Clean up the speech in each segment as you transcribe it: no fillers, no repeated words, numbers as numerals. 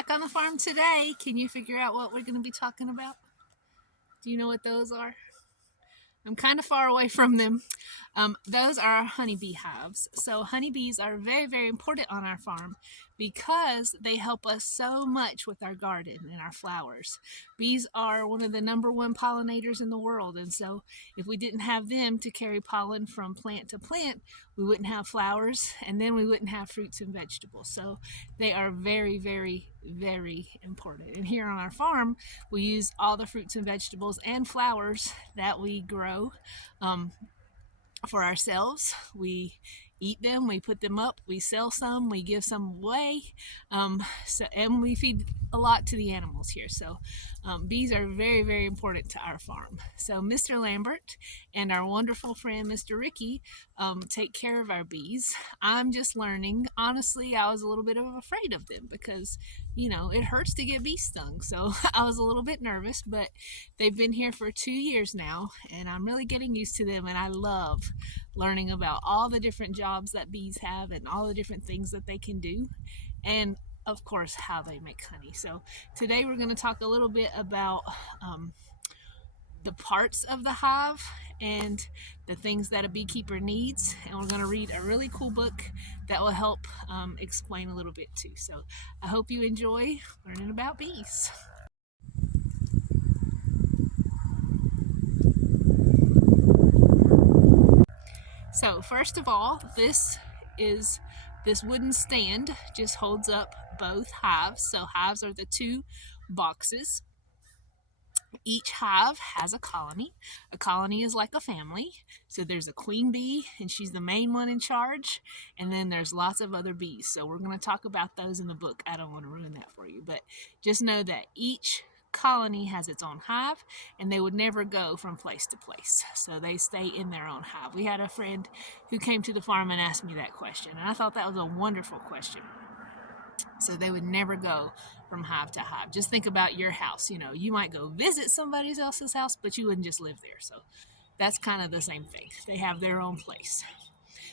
back on the farm today. Can you figure out what we're going to be talking about? Do you know what those are? I'm kind of far away from them. Those are our honeybee hives. So honeybees are very, very important on our farm because they help us so much with our garden and our flowers. Bees are one of the #1 pollinators in the world, and so if we didn't have them to carry pollen from plant to plant, we wouldn't have flowers, and then we wouldn't have fruits and vegetables. So they are very, very, very important. And here on our farm, we use all the fruits and vegetables and flowers that we grow for ourselves. We eat them, we put them up, we sell some, we give some away, and we feed a lot to the animals here. So bees are very, very important to our farm. So Mr. Lambert and our wonderful friend Mr. Ricky take care of our bees. I'm just learning. Honestly, I was a little bit afraid of them because, it hurts to get bee stung. So I was a little bit nervous, but they've been here for 2 years now, and I'm really getting used to them, and I love learning about all the different jobs that bees have and all the different things that they can do, and of course how they make honey. So today we're going to talk a little bit about the parts of the hive and the things that a beekeeper needs, and we're going to read a really cool book that will help explain a little bit too. So I hope you enjoy learning about bees. So first of all, this wooden stand just holds up both hives. So hives are the 2 boxes. Each hive has a colony. A colony is like a family. So there's a queen bee, and she's the main one in charge. And then there's lots of other bees. So we're going to talk about those in the book. I don't want to ruin that for you, but just know that each colony has its own hive, and they would never go from place to place. So they stay in their own hive. We had a friend who came to the farm and asked me that question, and I thought that was a wonderful question. So they would never go from hive to hive. Just think about your house. You might go visit somebody else's house, but you wouldn't just live there. So that's kind of the same thing. They have their own place.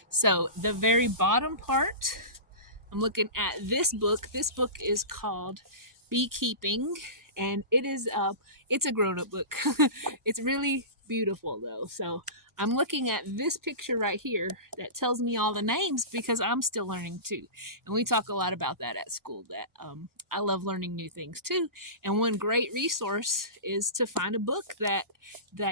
So the very bottom part, I'm looking at this book. This book is called Beekeeping, and it's a grown-up book. It's really beautiful though. So I'm looking at this picture right here that tells me all the names because I'm still learning too. And we talk a lot about that at school, that I love learning new things too. And one great resource is to find a book that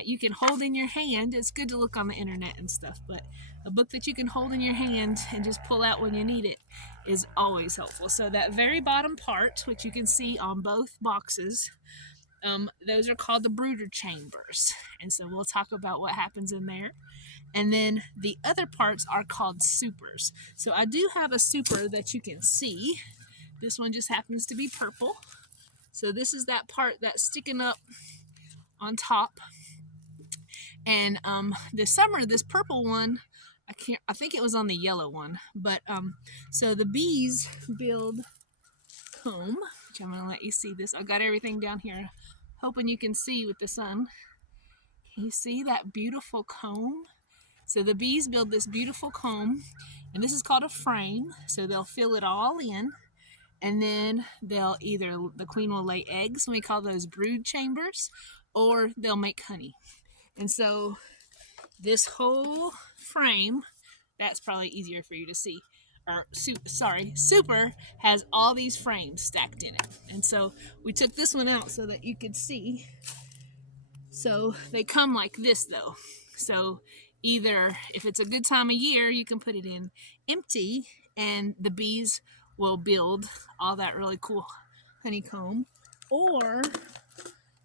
you can hold in your hand. It's good to look on the internet and stuff, but a book that you can hold in your hand and just pull out when you need it is always helpful. So that very bottom part, which you can see on both boxes, those are called the brooder chambers. And so we'll talk about what happens in there. And then the other parts are called supers. So I do have a super that you can see. This one just happens to be purple. So this is that part that's sticking up on top. And this summer, this purple one, I think it was on the yellow one. But so the bees build comb, which I'm going to let you see this. I've got everything down here, hoping you can see with the sun. Can you see that beautiful comb? So the bees build this beautiful comb, and this is called a frame. So they'll fill it all in, and then the queen will lay eggs, and we call those brood chambers, or they'll make honey. And so this whole frame, that's probably easier for you to see, super has all these frames stacked in it. And so we took this one out so that you could see. So they come like this though. So either if it's a good time of year, you can put it in empty and the bees will build all that really cool honeycomb, or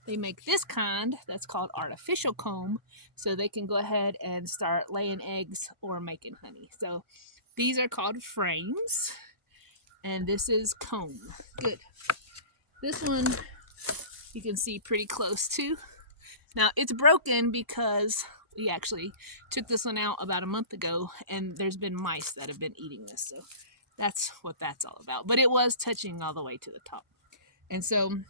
they make this kind that's called artificial comb, so they can go ahead and start laying eggs or making honey. So these are called frames, and this is comb. Good. This one you can see pretty close to. Now it's broken because we actually took this one out about a month ago, and there's been mice that have been eating this. So that's what that's all about. But it was touching all the way to the top. And so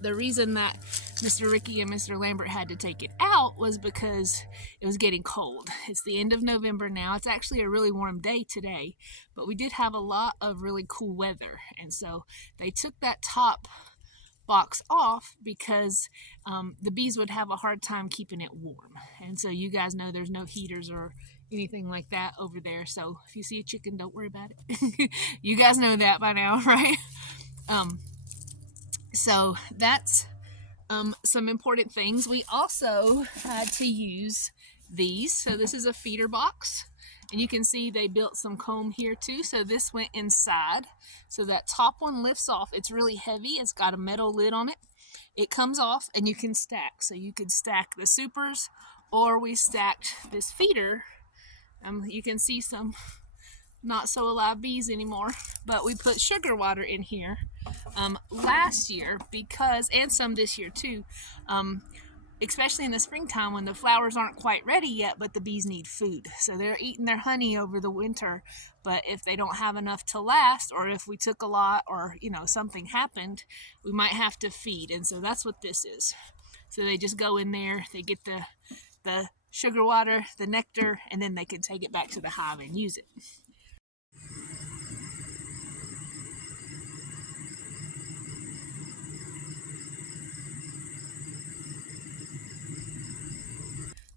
The reason that Mr. Ricky and Mr. Lambert had to take it out was because it was getting cold. It's the end of November now. It's actually a really warm day today, but we did have a lot of really cool weather. And so they took that top box off because the bees would have a hard time keeping it warm. And so you guys know there's no heaters or anything like that over there. So if you see a chicken, don't worry about it. You guys know that by now, right? So that's some important things. We also had to use these. So this is a feeder box. And you can see they built some comb here too. So this went inside. So that top one lifts off. It's really heavy. It's got a metal lid on it. It comes off and you can stack. So you could stack the supers, or we stacked this feeder. You can see some not so alive bees anymore, but we put sugar water in here last year because, and some this year too, especially in the springtime when the flowers aren't quite ready yet, but the bees need food. So they're eating their honey over the winter, but if they don't have enough to last, or if we took a lot, or something happened, we might have to feed. And so that's what this is. So they just go in there, they get the sugar water, the nectar, and then they can take it back to the hive and use it.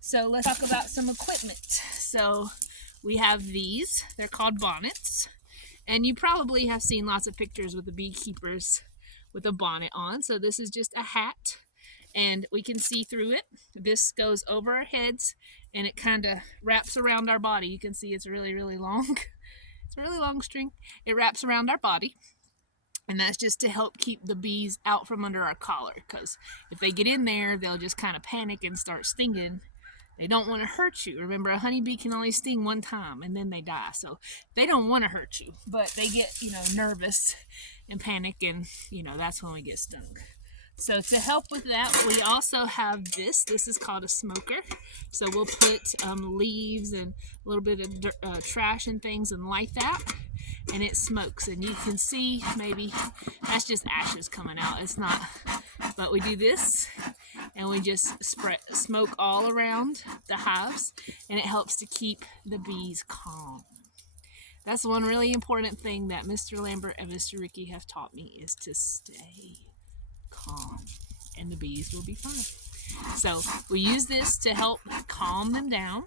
So let's talk about some equipment. So we have these. They're called bonnets. And you probably have seen lots of pictures with the beekeepers with a bonnet on. So this is just a hat, and we can see through it. This goes over our heads, and it kind of wraps around our body. You can see it's really, really long. It's a really long string. It wraps around our body. And that's just to help keep the bees out from under our collar, because if they get in there, they'll just kind of panic and start stinging. They don't want to hurt you. Remember, a honeybee can only sting one time and then they die. So they don't want to hurt you, but they get, nervous and panic, and, that's when we get stung. So to help with that, we also have this. This is called a smoker. So we'll put leaves and a little bit of trash and things and light that, and it smokes. And you can see maybe that's just ashes coming out. It's not, but we do this, and we just spread smoke all around the hives, and it helps to keep the bees calm. That's one really important thing that Mr. Lambert and Mr. Ricky have taught me, is to stay calm, and the bees will be fine. So we use this to help calm them down.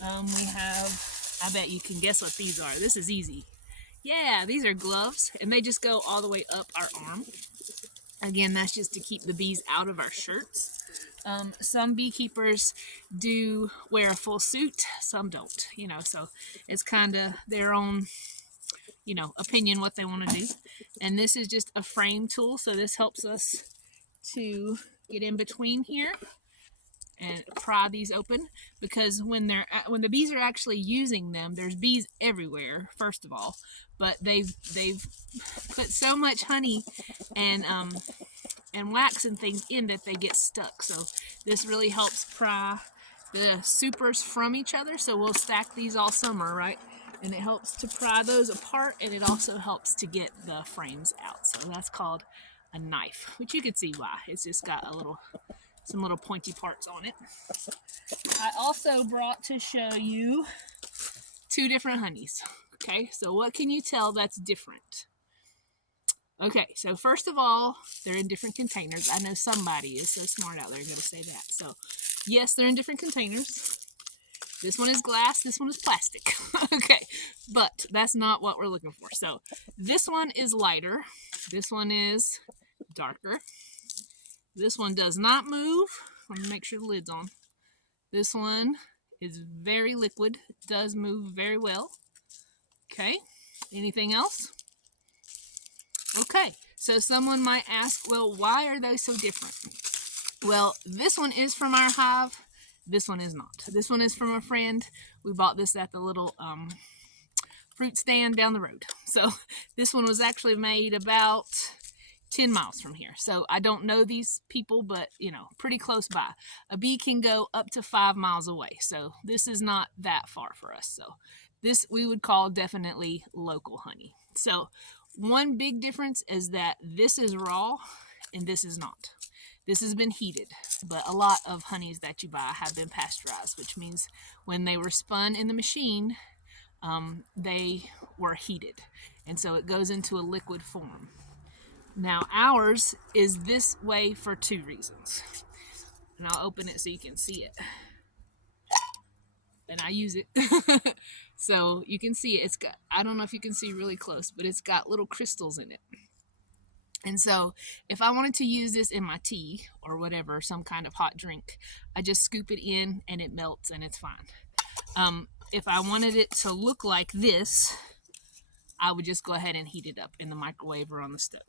We have, I bet you can guess what these are. This is easy. Yeah, these are gloves, and they just go all the way up our arm. Again, that's just to keep the bees out of our shirts. Some beekeepers do wear a full suit, some don't, so it's kind of their own, opinion what they want to do. And this is just a frame tool, so this helps us to get in between here and pry these open, because when the bees are actually using them, there's bees everywhere, first of all, but they've put so much honey and wax and things in that they get stuck. So this really helps pry the supers from each other. So we'll stack these all summer, right? And it helps to pry those apart, and it also helps to get the frames out. So that's called a knife, which you can see why. It's just got some little pointy parts on it. I also brought to show you 2 different honeys. Okay, so what can you tell that's different? Okay, so first of all, they're in different containers. I know somebody is so smart out there going to say that. So yes, they're in different containers. This one is glass, this one is plastic. Okay, but that's not what we're looking for. So this one is lighter. This one is darker. This one does not move. Let me make sure the lid's on. This one is very liquid. Does move very well. Okay, anything else? Okay, so someone might ask, well, why are they so different? Well, this one is from our hive. This one is not. This one is from a friend. We bought this at the little fruit stand down the road. So this one was actually made about 10 miles from here. So I don't know these people, but pretty close by. A bee can go up to 5 miles away. So this is not that far for us. So this we would call definitely local honey. So One big difference is that this is raw and this is not. This has been heated, but a lot of honeys that you buy have been pasteurized, which means when they were spun in the machine, they were heated. And so it goes into a liquid form. Now, ours is this way for two reasons. And I'll open it so you can see it. And I use it. So you can see it. It's got, I don't know if you can see really close, but it's got little crystals in it. And so if I wanted to use this in my tea or whatever, some kind of hot drink, I just scoop it in and it melts and it's fine. If I wanted it to look like this, I would just go ahead and heat it up in the microwave or on the stove.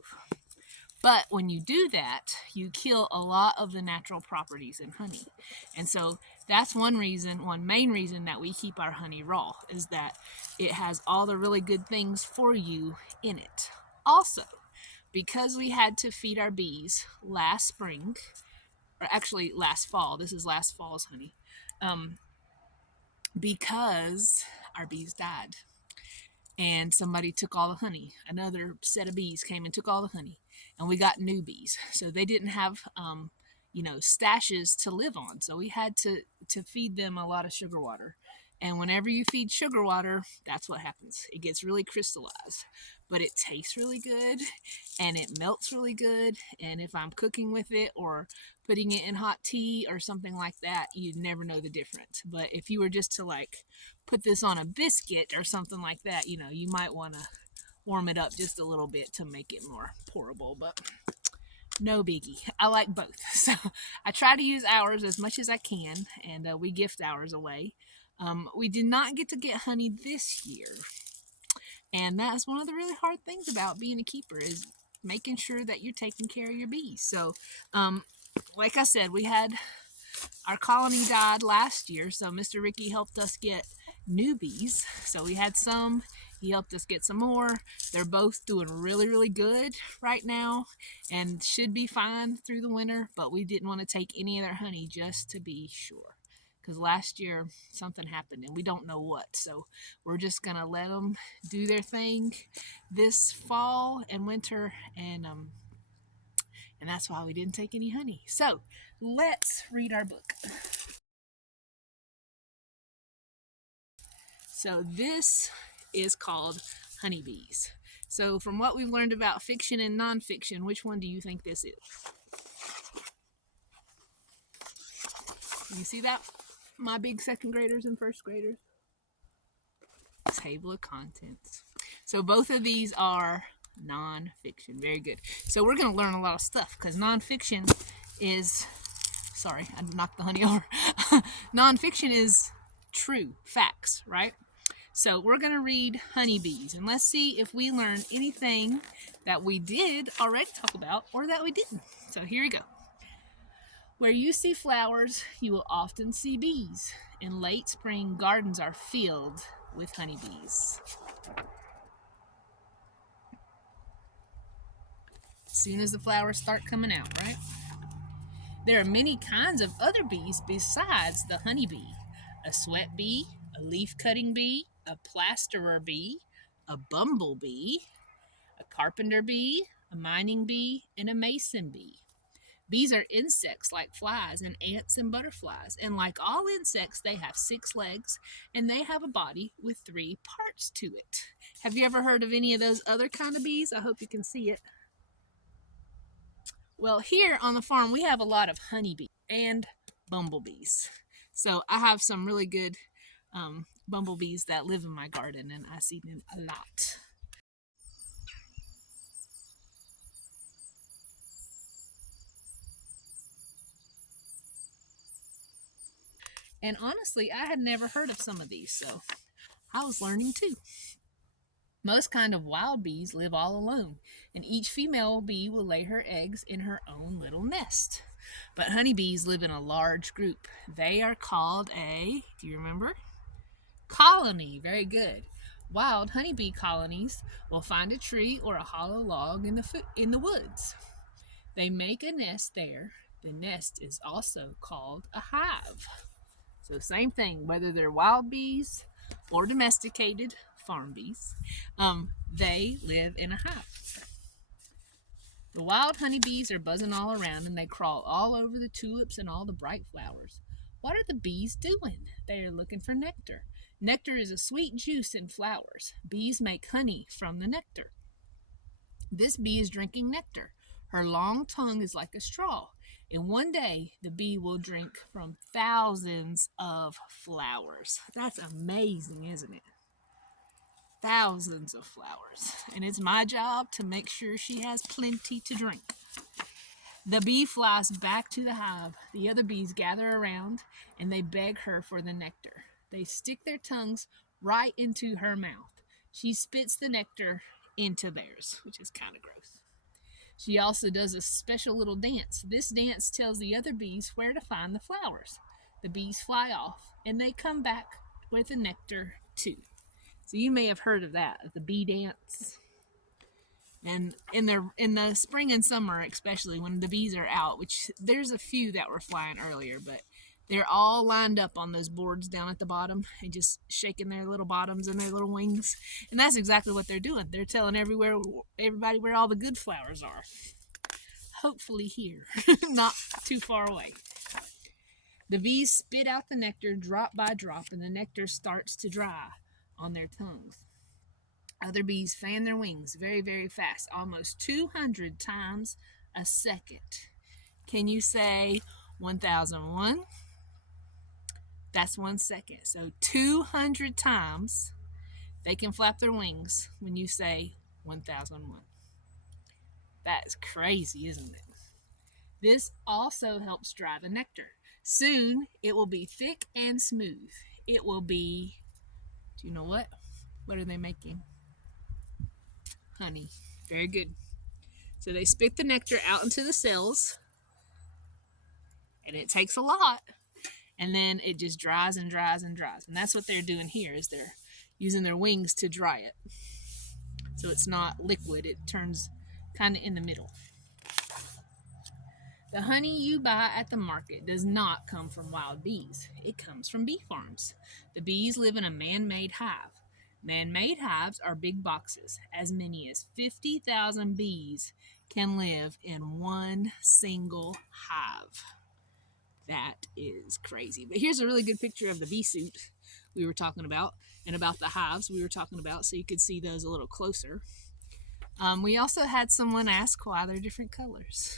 But when you do that, you kill a lot of the natural properties in honey. And so that's one main reason that we keep our honey raw, is that it has all the really good things for you in it. Also, because we had to feed our bees last spring, or actually last fall, this is last fall's honey, because our bees died and somebody took all the honey. Another set of bees came and took all the honey, and we got new bees. So they didn't have, stashes to live on. So we had to feed them a lot of sugar water. And whenever you feed sugar water, that's what happens. It gets really crystallized, but it tastes really good and it melts really good. And if I'm cooking with it or putting it in hot tea or something like that, you'd never know the difference. But if you were just to like put this on a biscuit or something like that, you might want to warm it up just a little bit to make it more pourable, but no biggie. I like both. So I try to use ours as much as I can, and we gift ours away. We did not get to get honey this year, and that's one of the really hard things about being a keeper, is making sure that you're taking care of your bees. So like I said, we had our colony died last year, so Mr. Ricky helped us get new bees. So we had some, he helped us get some more. They're both doing really, really good right now and should be fine through the winter, but we didn't want to take any of their honey just to be sure, because last year something happened and we don't know what. So we're just going to let them do their thing this fall and winter, and that's why we didn't take any honey. So let's read our book. So this is called Honeybees. So from what we've learned about fiction and nonfiction, which one do you think this is? You see that? My big second graders and first graders. Table of contents. So both of these are nonfiction. Very good. So we're going to learn a lot of stuff, because nonfiction is, sorry, I knocked the honey over. Nonfiction is true facts, right? So we're going to read Honeybees, and let's see if we learn anything that we did already talk about or that we didn't. So here we go. Where you see flowers, you will often see bees. In late spring, gardens are filled with honeybees. As soon as the flowers start coming out, right? There are many kinds of other bees besides the honeybee. A sweat bee, a leaf-cutting bee, a plasterer bee, a bumblebee, a carpenter bee, a mining bee, and a mason bee. Bees are insects like flies and ants and butterflies, and like all insects, they have 6 legs, and they have a body with 3 parts to it. Have you ever heard of any of those other kind of bees? I hope you can see it. Well, here on the farm, we have a lot of honeybees and bumblebees. So I have some really good bumblebees that live in my garden, and I see them a lot. And honestly, I had never heard of some of these, so I was learning too. Most kind of wild bees live all alone, and each female bee will lay her eggs in her own little nest. But honeybees live in a large group. They are called do you remember? Colony. Very good. Wild honeybee colonies will find a tree or a hollow log in the woods. They make a nest there. The nest is also called a hive. So same thing, whether they're wild bees or domesticated, farm bees, they live in a hive. The wild honeybees are buzzing all around and they crawl all over the tulips and all the bright flowers. What are the bees doing? They are looking for nectar. Nectar is a sweet juice in flowers. Bees make honey from the nectar. This bee is drinking nectar. Her long tongue is like a straw. In one day, the bee will drink from thousands of flowers. That's amazing, isn't it? Thousands of flowers. And it's my job to make sure she has plenty to drink. The bee flies back to the hive. The other bees gather around and they beg her for the nectar. They stick their tongues right into her mouth. She spits the nectar into theirs, which is kind of gross. She also does a special little dance. This dance tells the other bees where to find the flowers. The bees fly off and they come back with the nectar too. So you may have heard of that, the bee dance. And in the spring and summer, especially when the bees are out, which there's a few that were flying earlier, but they're all lined up on those boards down at the bottom and just shaking their little bottoms and their little wings. And that's exactly what they're doing. They're telling everybody where all the good flowers are. Hopefully here, not too far away. The bees spit out the nectar drop by drop, and the nectar starts to dry on their tongues. Other bees fan their wings very, very fast, almost 200 times a second. Can you say 1001? That's 1 second. So 200 times they can flap their wings when you say 1001. That is crazy, isn't it? This also helps dry the nectar. Soon it will be thick and smooth. It will be, do you know what? What are they making? Honey. Very good. So they spit the nectar out into the cells, and it takes a lot, and then it just dries and dries and dries. And that's what they're doing here, is they're using their wings to dry it. So it's not liquid, it turns kind of in the middle. The honey you buy at the market does not come from wild bees. It comes from bee farms. The bees live in a man-made hive. Man-made hives are big boxes. As many as 50,000 bees can live in one single hive. That is crazy. But here's a really good picture of the bee suit we were talking about, and about the hives we were talking about, so you could see those a little closer. We also had someone ask why they're different colors.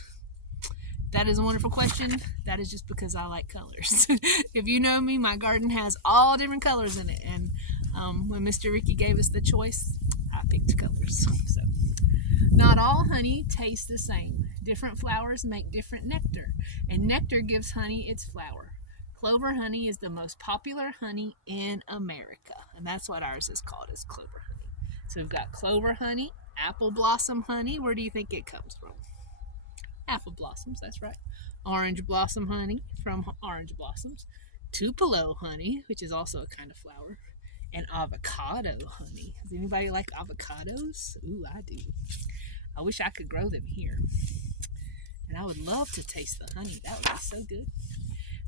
That is a wonderful question. That is just because I like colors. If you know me, my garden has all different colors in it, and when Mr. Ricky gave us the choice, I picked colors. So, not all honey tastes the same. Different flowers make different nectar, and nectar gives honey its flower. Clover honey is the most popular honey in America, and that's what ours is called, is clover honey. So we've got clover honey, apple blossom honey. Where do you think it comes from? Apple blossoms, that's right. Orange blossom honey from orange blossoms. Tupelo honey, which is also a kind of flower. And avocado honey. Does anybody like avocados? Ooh, I do. I wish I could grow them here. And I would love to taste the honey. That would be so good.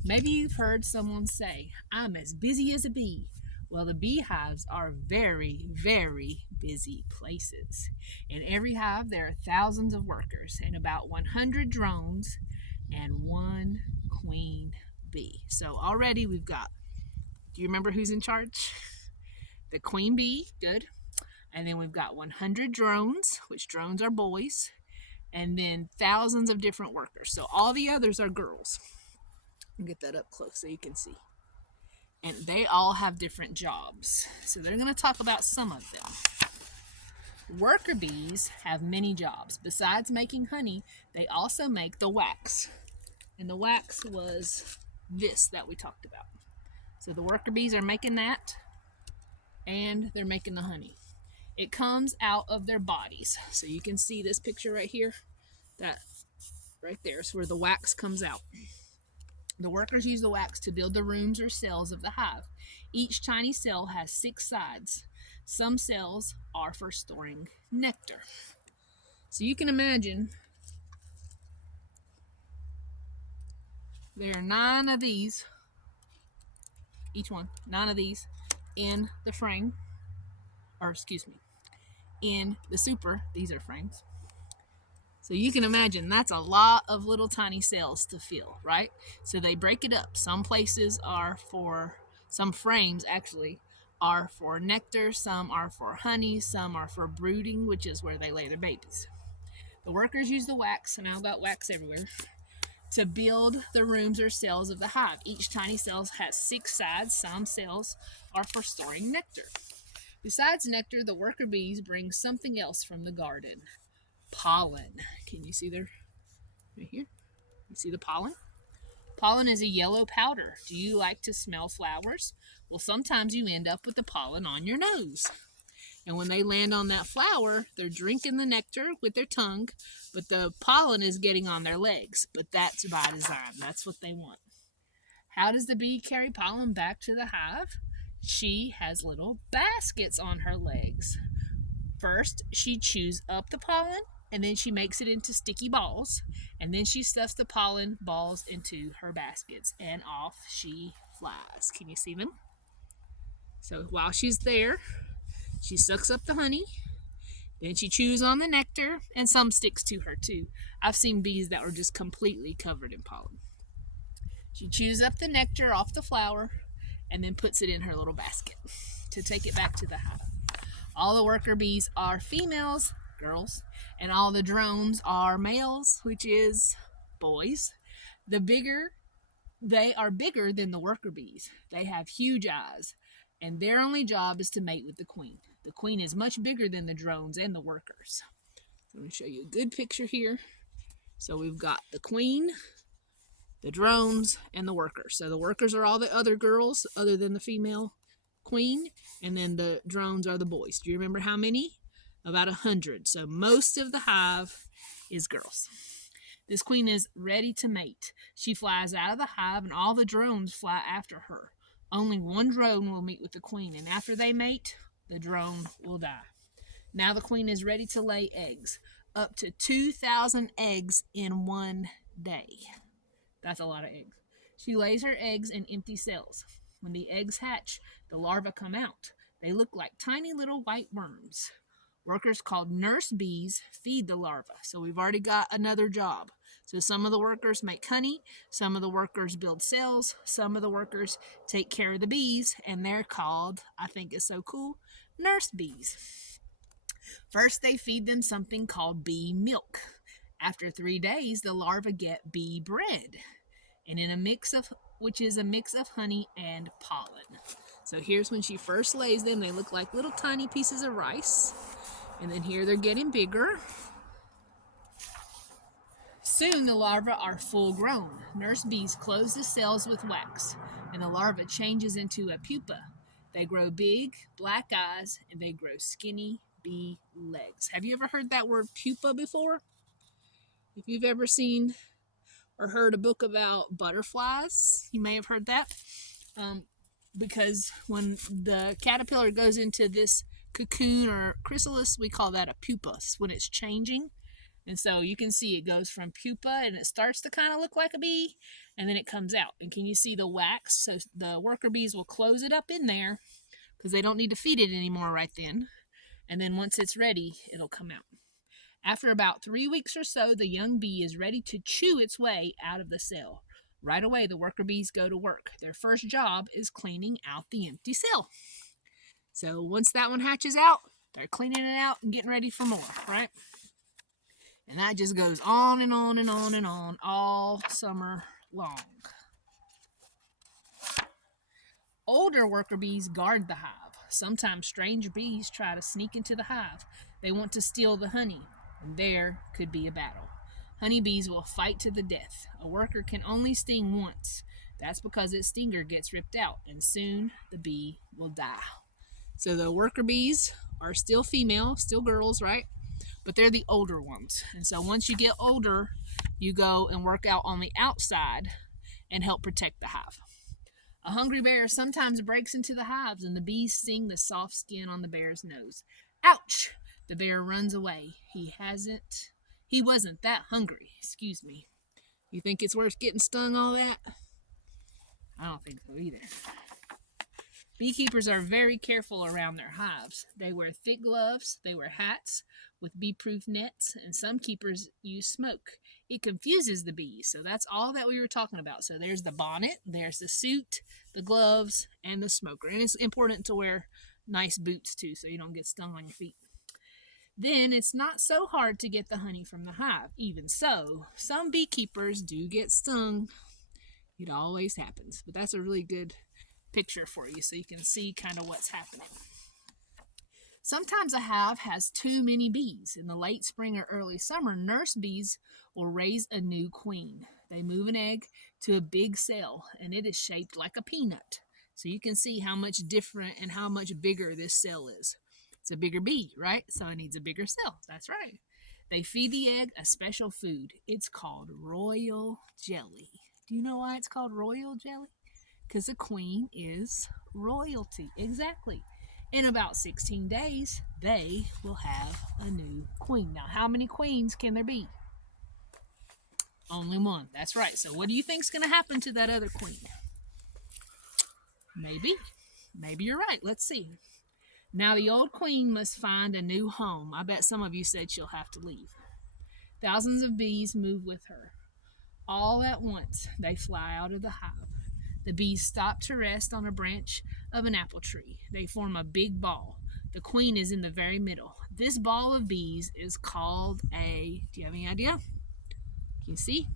Maybe you've heard someone say, I'm as busy as a bee. Well, the beehives are very, very busy places. In every hive, there are thousands of workers and about 100 drones and one queen bee. So already we've got, do you remember who's in charge? The queen bee, good. And then we've got 100 drones, which drones are boys, and then thousands of different workers. So all the others are girls. I'll get that up close so you can see. And they all have different jobs. So they're going to talk about some of them. Worker bees have many jobs. Besides making honey, they also make the wax. And the wax was this that we talked about. So the worker bees are making that, and they're making the honey. It comes out of their bodies. So you can see this picture right here. That right there is where the wax comes out. The workers use the wax to build the rooms or cells of the hive. Each tiny cell has 6 sides. Some cells are for storing nectar. So you can imagine there are 9 of these, each one, 9 of these in the frame. or excuse me, in the super, these are frames. So you can imagine that's a lot of little tiny cells to fill, right? So they break it up. Some places are for, some frames actually are for nectar, some are for honey, some are for brooding, which is where they lay their babies. The workers use the wax, and I've got wax everywhere, to build the rooms or cells of the hive. Each tiny cell has 6 sides. Some cells are for storing nectar. Besides nectar, the worker bees bring something else from the garden. Pollen. Can you see there? Right here. You see the pollen? Pollen is a yellow powder. Do you like to smell flowers? Well, sometimes you end up with the pollen on your nose. And when they land on that flower, they're drinking the nectar with their tongue, but the pollen is getting on their legs. But that's by design. That's what they want. How does the bee carry pollen back to the hive? She has little baskets on her legs. First, she chews up the pollen, and then she makes it into sticky balls, and then she stuffs the pollen balls into her baskets, and off she flies. Can you see them? So while she's there, she sucks up the honey, then she chews on the nectar, and some sticks to her too. I've seen bees that were just completely covered in pollen. She chews up the nectar off the flower, and then puts it in her little basket to take it back to the hive. All the worker bees are females, girls, and all the drones are males, which is boys. They are bigger than the worker bees. They have huge eyes, and their only job is to mate with the queen. The queen is much bigger than the drones and the workers. So I'm going to show you a good picture here. So we've got the queen, the drones, and the workers. So the workers are all the other girls other than the female queen, and then the drones are the boys. Do you remember how many? About 100. So most of the hive is girls. This queen is ready to mate. She flies out of the hive, and all the drones fly after her. Only one drone will meet with the queen, and after they mate, the drone will die. Now the queen is ready to lay eggs. Up to 2,000 eggs in one day. That's a lot of eggs. She lays her eggs in empty cells. When the eggs hatch, the larvae come out. They look like tiny little white worms. Workers called nurse bees feed the larvae. So we've already got another job. So some of the workers make honey, some of the workers build cells, some of the workers take care of the bees, and they're called, I think it's so cool, nurse bees. First, they feed them something called bee milk. After 3 days, the larvae get bee bread, and which is a mix of honey and pollen. So here's when she first lays them. They look like little tiny pieces of rice. And then here they're getting bigger. Soon the larvae are full grown. Nurse bees close the cells with wax, and the larva changes into a pupa. They grow big, black eyes, and they grow skinny bee legs. Have you ever heard that word pupa before? If you've ever seen or heard a book about butterflies, you may have heard that. Because when the caterpillar goes into this cocoon or chrysalis, we call that a pupa when it's changing. And so you can see it goes from pupa, and it starts to kind of look like a bee, and then it comes out. And can you see the wax? So the worker bees will close it up in there because they don't need to feed it anymore right then. And then once it's ready, it'll come out. After about 3 weeks or so, the young bee is ready to chew its way out of the cell. Right away, the worker bees go to work. Their first job is cleaning out the empty cell. So once that one hatches out, they're cleaning it out and getting ready for more, right? And that just goes on and on and on and on all summer long. Older worker bees guard the hive. Sometimes strange bees try to sneak into the hive. They want to steal the honey, and there could be a battle. Honeybees will fight to the death. A worker can only sting once. That's because its stinger gets ripped out, and soon the bee will die. So the worker bees are still female, still girls, right? But they're the older ones. And so once you get older, you go and work out on the outside and help protect the hive. A hungry bear sometimes breaks into the hives, and the bees sting the soft skin on the bear's nose. Ouch! The bear runs away. He wasn't that hungry. Excuse me. You think it's worth getting stung all that? I don't think so either. Beekeepers are very careful around their hives. They wear thick gloves, they wear hats with bee-proof nets, and some keepers use smoke. It confuses the bees. So that's all that we were talking about. So there's the bonnet, there's the suit, the gloves, and the smoker. And it's important to wear nice boots too so you don't get stung on your feet. Then it's not so hard to get the honey from the hive. Even so, some beekeepers do get stung. It always happens. But that's a really good picture for you so you can see kind of what's happening. Sometimes a hive has too many bees. In the late spring or early summer, nurse bees will raise a new queen. They move an egg to a big cell, and it is shaped like a peanut. So you can see how much different and how much bigger this cell is. It's a bigger bee, right? So it needs a bigger cell. That's right. They feed the egg a special food. It's called royal jelly. Do you know why it's called royal jelly? Because the queen is royalty. Exactly. In about 16 days, they will have a new queen. Now, how many queens can there be? Only one. That's right. So what do you think is going to happen to that other queen? Maybe you're right. Let's see. Now the old queen must find a new home. I bet some of you said she'll have to leave. Thousands of bees move with her. All at once, they fly out of the hive. The bees stop to rest on a branch of an apple tree. They form a big ball. The queen is in the very middle. This ball of bees is called a, do you have any idea? Can you see?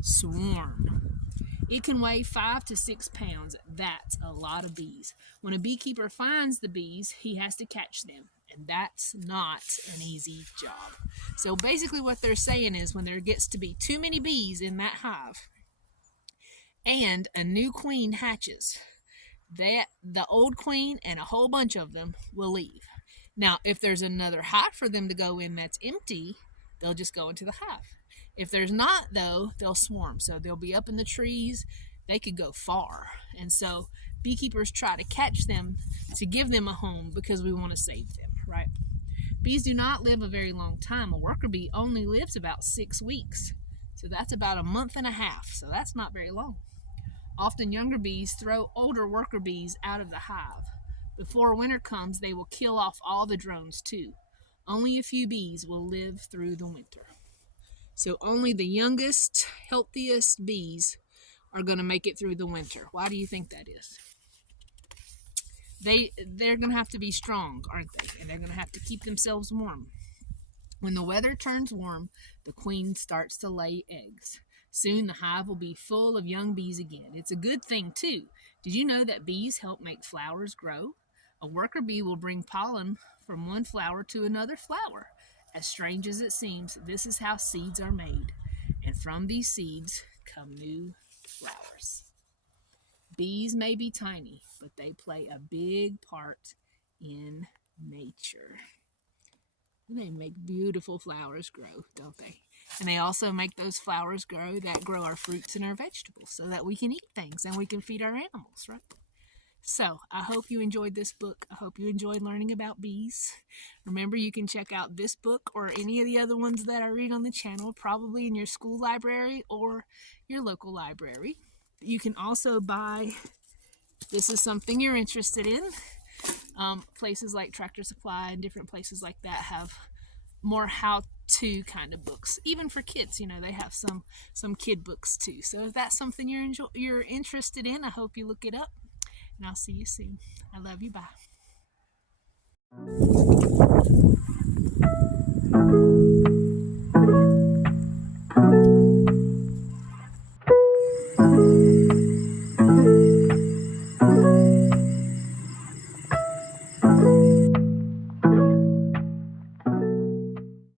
Swarm. It can weigh 5 to 6 pounds. That's a lot of bees. When a beekeeper finds the bees, he has to catch them. And that's not an easy job. So basically what they're saying is when there gets to be too many bees in that hive and a new queen hatches, the old queen and a whole bunch of them will leave. Now, if there's another hive for them to go in that's empty, they'll just go into the hive. If there's not, though, they'll swarm. So they'll be up in the trees. They could go far. And so beekeepers try to catch them to give them a home because we want to save them, right? Bees do not live a very long time. A worker bee only lives about 6 weeks. So that's about a month and a half. So that's not very long. Often younger bees throw older worker bees out of the hive. Before winter comes, they will kill off all the drones too. Only a few bees will live through the winter. So only the youngest, healthiest bees are going to make it through the winter. Why do you think that is? They're going to have to be strong, aren't they? And they're going to have to keep themselves warm. When the weather turns warm, the queen starts to lay eggs. Soon the hive will be full of young bees again. It's a good thing, too. Did you know that bees help make flowers grow? A worker bee will bring pollen from one flower to another flower. As strange as it seems, this is how seeds are made. And from these seeds come new flowers. Bees may be tiny, but they play a big part in nature. They make beautiful flowers grow, don't they? And they also make those flowers grow that grow our fruits and our vegetables so that we can eat things and we can feed our animals, right? So I hope you enjoyed this book. I hope you enjoyed learning about bees. Remember, you can check out this book or any of the other ones that I read on the channel, probably in your school library or your local library. You can also buy, this is something you're interested in. Places like Tractor Supply and different places like that have more how-to kind of books. Even for kids, you know, they have some kid books too. So if that's something you're interested in, I hope you look it up. And I'll see you soon. I love you. Bye.